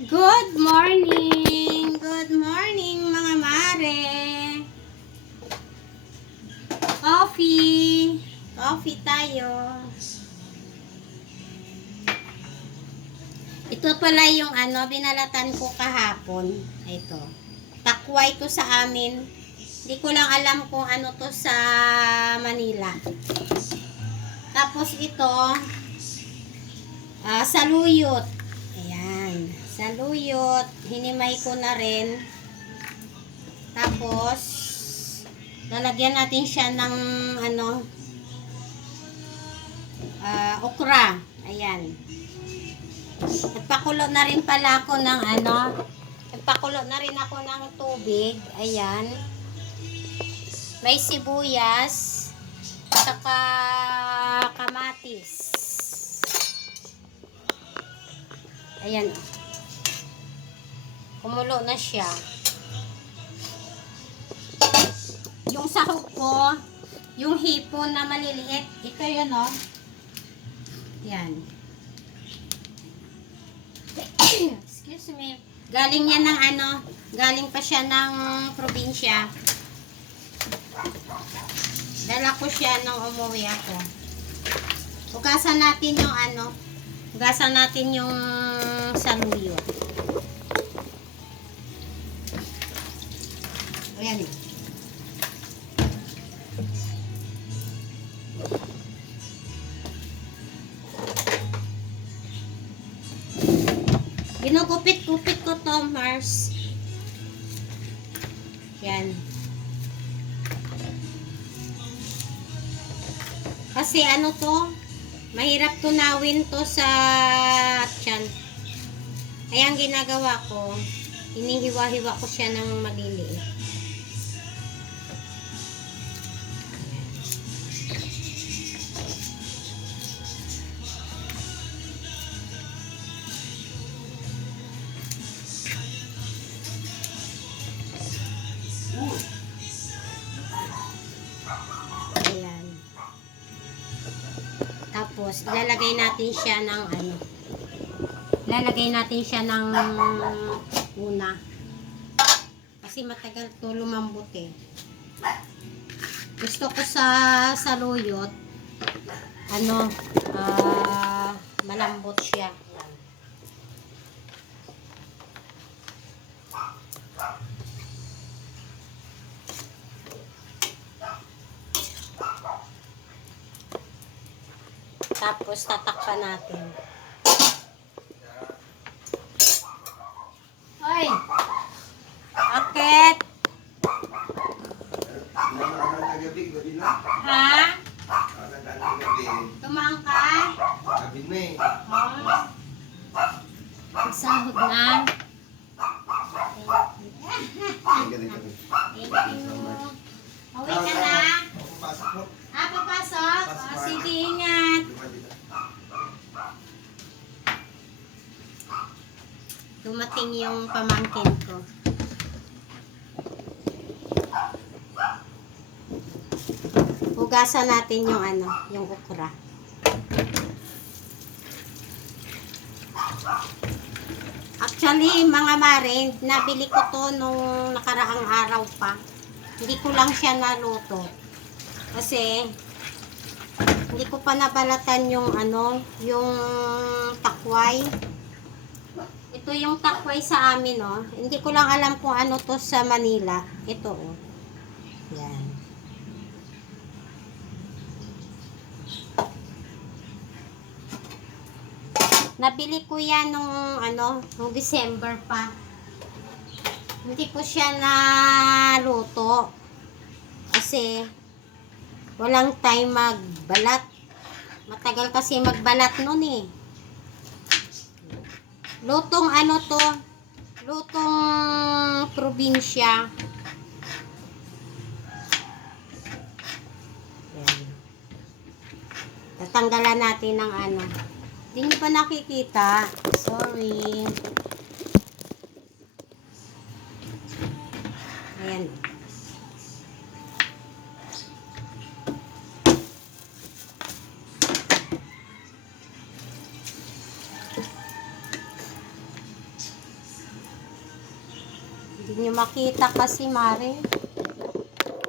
Good morning! Good morning mga mare! Coffee! Coffee tayo. Ito pala yung binalatan ko kahapon. Ito. Takway to sa amin. Hindi ko lang alam kung ano to sa Manila. Tapos ito, saluyot. Ayan. Saluyot. Hinimay ko na rin. Tapos, lalagyan natin siya ng okra. Ayan. Nagpakulo na rin pala ako ng nagpakulo na rin ako ng tubig. Ayan. May sibuyas. Saka kamatis. Ayan. Kumulo na siya. Yung sahog ko, yung hipon na maliliit, ito yun Yan. Excuse me. Galing yan ng galing pa siya ng probinsya. Dala ko siya nung umuwi ako. Hugasan natin yung hugasan natin yung saluyot. Ayan. Ginugupit-gupit ko to, Mars. Yan. Kasi mahirap tunawin to sa tiyan. Kaya ang ginagawa ko, hinihiwa-hiwa ko siya ng maliliit. Ayan. Tapos, ilalagay natin siya ng ilalagay natin siya ng una. Kasi matagal to lumambot eh. Gusto ko sa saluyot, malambot siya. Tapos tatakpan natin. Hoy! Bakit? Ha? Tumaang ka? Oh. Magsahod na. Thank you. Uwi ka na? Papasok? Sige, ingat. Dumating yung pamangkin ko. Hugasan natin yung yung okra. Actually, mga mare, nabili ko to nung nakaraang araw pa. Hindi ko lang siya naluto. Kasi hindi ko pa nabalatan yung yung takway. Ito yung takway sa amin, Hindi ko lang alam kung ano to sa Manila. Ito, Yan. Nabili ko yan nung December pa. Hindi ko siya naluto. Kasi walang time magbalat. Matagal kasi magbalat nun eh. Lutong to? Lutong probinsya. Ayan. Tatanggalan natin ng Hindi nyo pa nakikita. Sorry. Ayan. Hindi nyo makita kasi, Mare.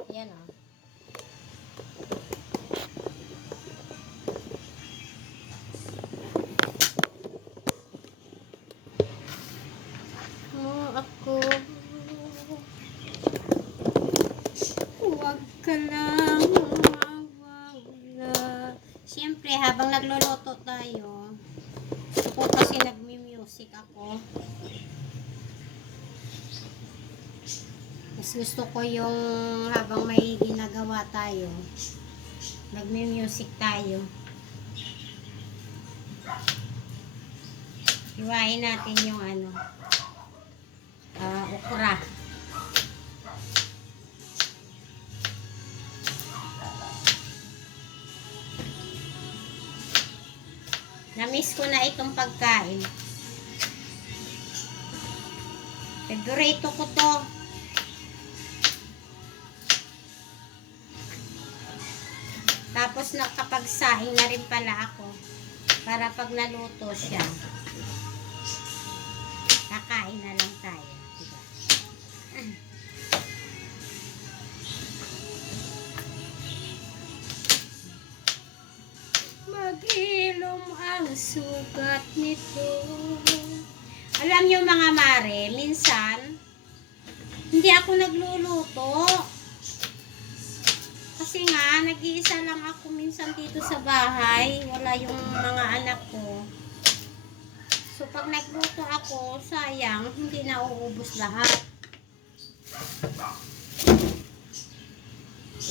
Ayan, oh. Oh, ako. Huwag ka lang mawawala. Siyempre, habang nagluluto tayo, ako kasi nagmi-music ako. Mas gusto ko yung habang may ginagawa tayo, nagmi-music tayo. Iwain natin yung okra. Na-miss ko na itong pagkain. Favorito ko to. Tapos nakapagsaing na rin pala ako para pag naluto siya, kakain na lang tayo, diba? Maghilom ang sugat nito. Alam nyo mga mare, minsan hindi ako nagluluto. Kasi nga, nag-iisa lang ako minsan dito sa bahay. Wala yung mga anak ko. So, pag nagluto ako, sayang, hindi na uubos lahat.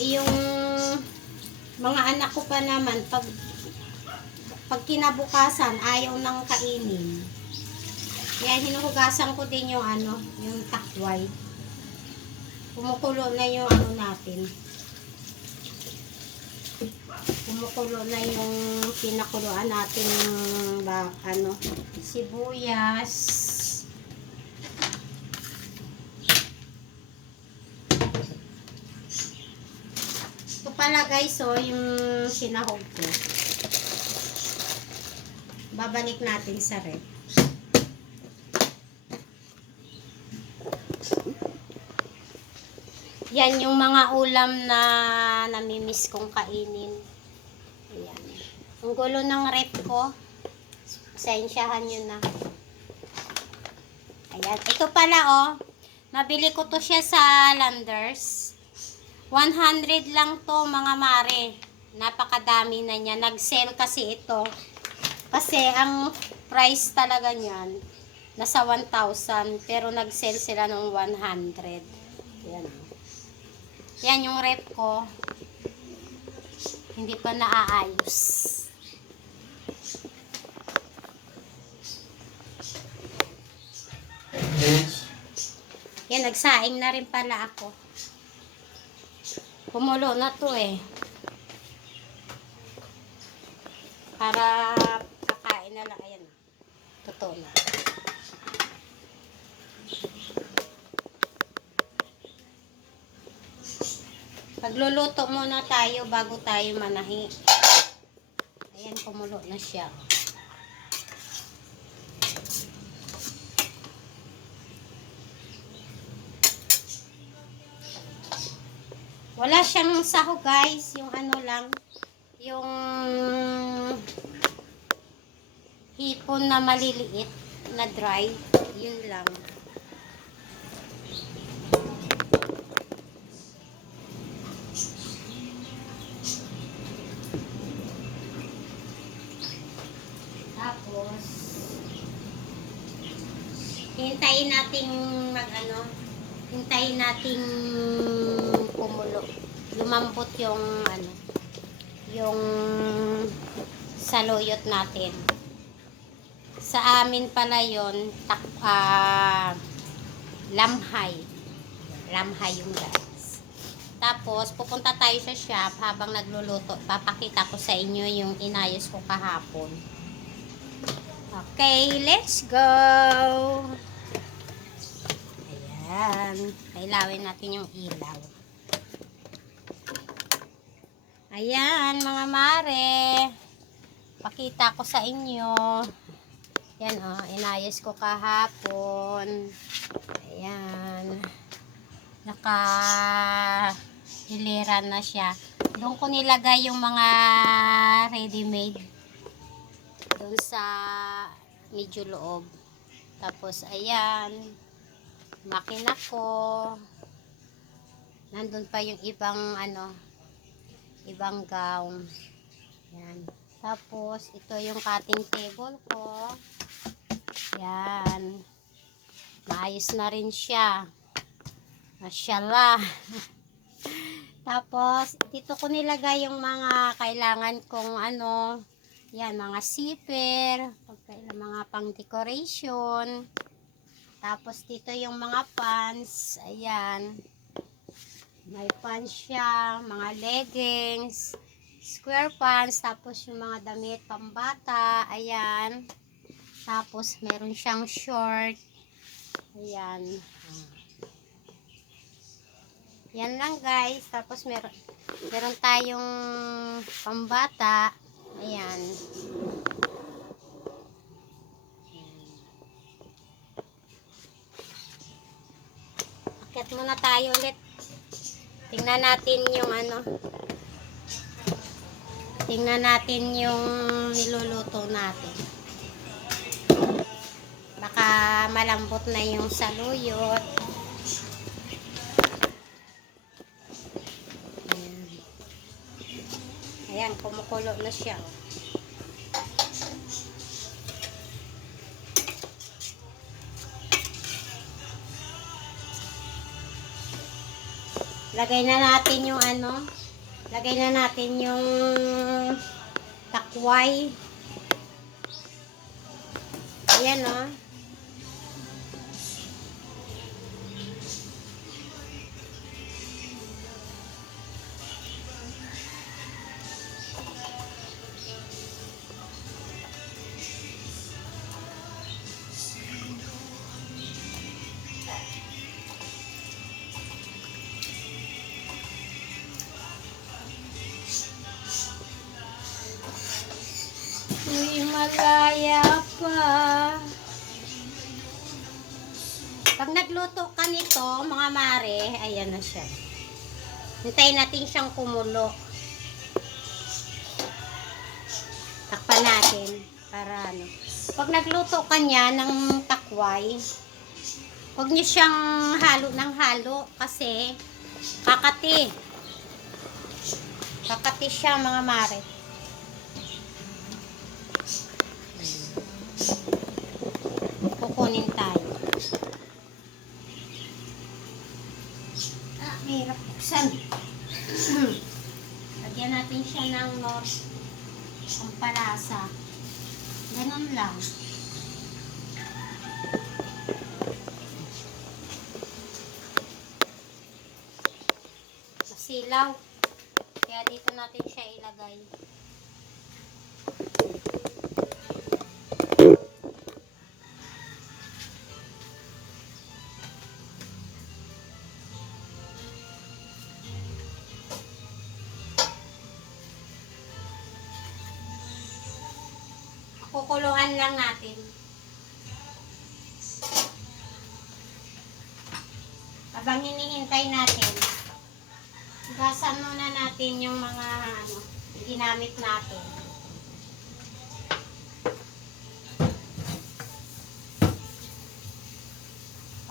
Yung mga anak ko pa naman, pag kinabukasan, ayaw nang kainin. Yan, hinuhugasan ko din yung yung takway. Kumukulo na yung natin. Kumukulo na yung pinakuluan natin sibuyas. Ito pala guys, yung sinahog ko. Babalik natin sa ref. Yan yung mga ulam na namimiss kong kainin. Ayan. Ang gulo ng rep ko. Pasensyahan nyo na. Ayan. Ito pala nabili ko to siya sa Landers. 100 lang to mga mare. Napakadami na niya. Nag-sale kasi ito. Kasi ang price talaga niyan nasa 1,000. Pero nag-sale sila ng 100. Ayan. Yan yung rep ko. Hindi pa naaayos. Yan, nagsaing na rin pala ako. Kumulo na to Para kakain na lang. Ayan. Totoo na. Pagluluto muna tayo bago tayo manahi. Ayan, kumulo na siya. Wala siyang sahog guys. Yung lang. Yung hipon na maliliit na dry. Yun lang. Tapos, hintayin nating hintayin nating kumulo. Lumambot yung yung saluyot natin. Sa amin pala yon lamhay. Lamhay yung guys. Tapos, pupunta tayo sa shop habang nagluluto. Papakita ko sa inyo yung inayos ko kahapon. Okay, let's go! Ayan. Kailawin natin yung ilaw. Ayan, mga mare. Pakita ko sa inyo. Yan inayos ko kahapon. Ayan. Naka hilera na siya. Doon ko nilagay yung mga ready-made. Doon sa medyo loob. Tapos, ayan. Makina ko. Nandun pa yung ibang ibang gown. Ayan. Tapos, ito yung cutting table ko. Ayan. Maayos na rin siya. Mashallah. Tapos, dito ko nilagay yung mga kailangan kong yan, mga zipper, mga pang decoration. Tapos, dito yung mga pants. Ayan. May pants siya, mga leggings, square pants, tapos yung mga damit pambata. Ayan. Tapos, meron siyang short. Ayan. Yan lang guys. Tapos meron tayong pambata. Ayan. Akyat muna tayo ulit. Tingnan natin yung tingnan natin yung niluluto natin. Baka malambot na yung saluyot. Ayan, kumukulo na siya. Lagay na natin yung lagay na natin yung takway. Ayan o. Uy, malaya pa. Pag nagluto ka nito, mga mare, ayan na siya. Hintayin natin siyang kumulo. Takpan natin para Pag nagluto ka niya ng takway, huwag niyo siyang halo ng halo kasi kakati. Kakati siya, mga mare. Kukunin tayo. Mahirap buksan. Lagyan natin siya ng pampalasa. Ganun lang. Masilaw. Kaya dito natin siya ilagay. Kukuluan lang natin. Habang hinihintay natin, gasan muna natin yung mga ginamit natin.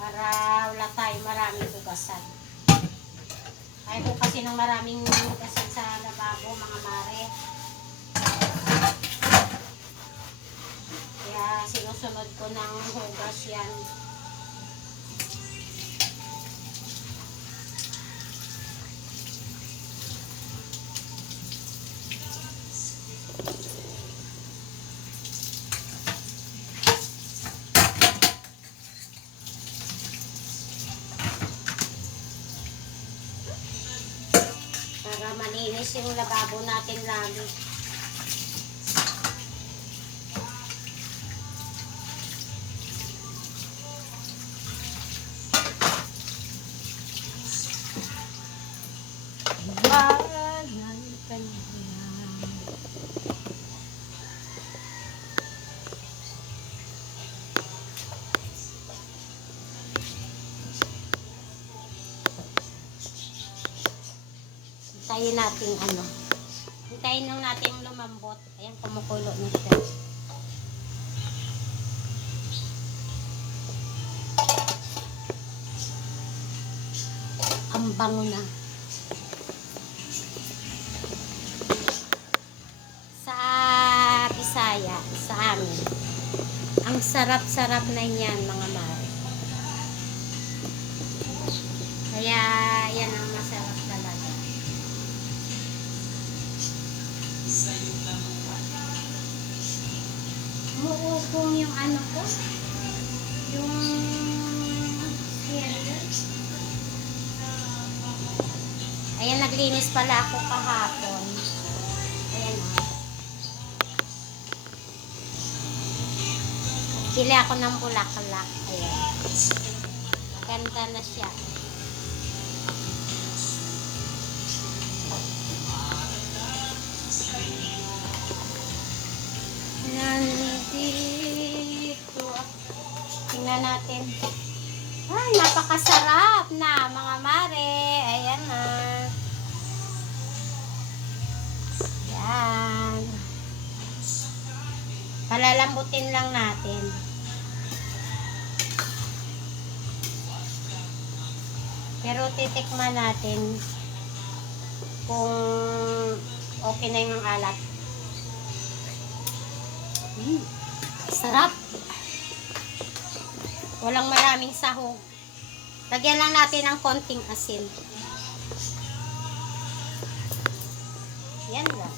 Para wala tayong maraming hugasan. Ayaw ko kasi ng maraming hugasan sa lababo, mga mare. Kaya sinusunod ko ng hugas yan. Para malinis yung lababo natin lalo. hintayin natin ano. Hintayin lang natin lumambot. Ayan, kumukulo na siya. Ang bango na. Sa Bisaya, sa amin. Ang sarap-sarap na yan, mga mare. Kaya, yan ang masarap talaga. Muukong yung ano ko. Yung ayan, naglinis pala ako kahapon. Ayan o. Bili ako ng bulaklak. Ayan. Ganda na siya. Nandito. Tingnan natin. Ay, napakasarap na mga mare. Ayan na. Ayan. Palalambutin lang natin. Pero titikman natin kung okay na yung alat. Sarap. Walang maraming sahog. Lagyan lang natin ng konting asin. Yan lang.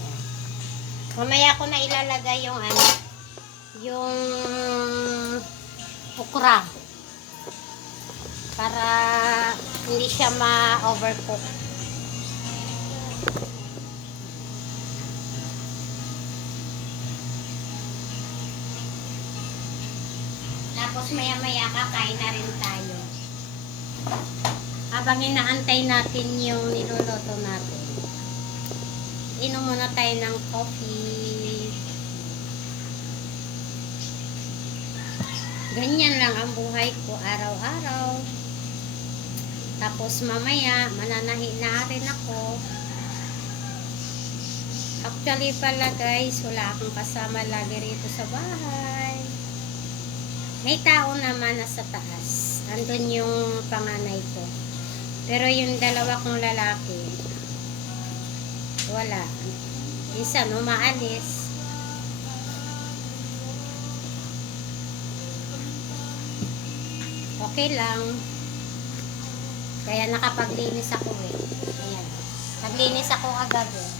Yan. Mamaya ko na ilalagay yung ano, yung okra. Para hindi siya ma-overcook. Tapos maya-maya kakain na rin tayo. Habang inaantay natin yung niluluto natin, inom muna tayo ng coffee. Ganyan lang ang buhay ko araw-araw. Tapos mamaya, mananahi na rin ako. Actually pala guys, wala akong kasama lagi rito sa bahay. May tao naman nasa taas. Andun yung panganay ko. Pero yung dalawa kong lalaki, wala. Minsan umaalis. Okay lang. Kaya nakapaglinis ako eh. Ayan. Naglinis ako agad eh.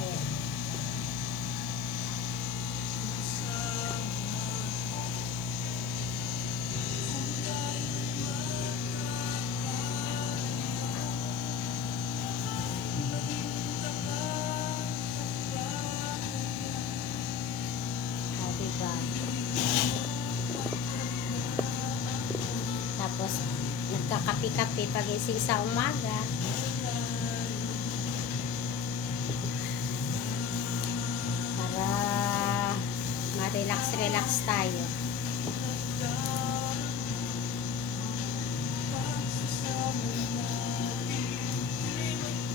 Ayan. Diba? Tapos nagkakapi-kapi pagising sa umaga. Para ma-relax tayo.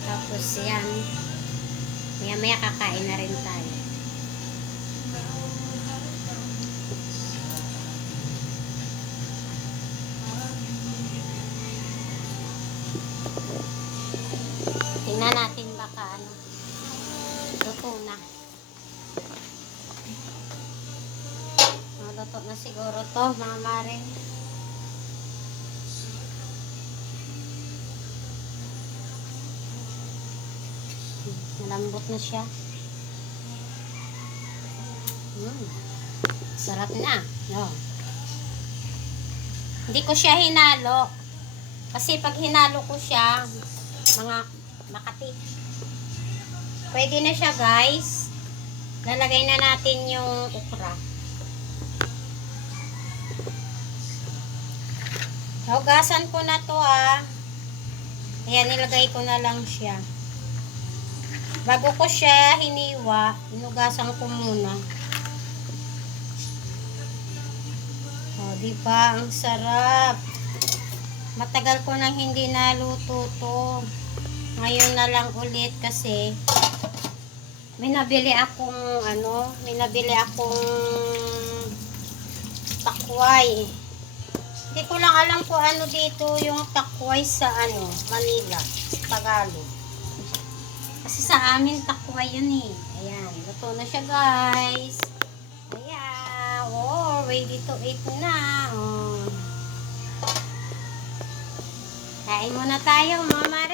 Tapos yan, maya-maya kakain na rin tayo. Tingnan natin baka ano, luto na. Luto na siguro to mga mare. Malambot na siya. Sarap na. No. Hindi ko siya hinalo. Kasi pag hinalo ko siya, mga makati. Pwede na siya guys. Lalagay na natin yung okra. Hugasan ko na to ah. Ayan, nilagay ko na lang siya. Bago ko siya hiniwa, hinugasan ko muna. O, diba? Ang sarap. Matagal ko nang hindi naluto to. Ngayon na lang ulit kasi may nabili akong takway. Hindi ko lang alam kung ano dito yung takway sa Manila, sa Tagalog. Kasi sa amin takway yun eh. Ayan, luto na siya guys. Ayan, oh, ready to eat na. Oh. Kain muna tayo, mama.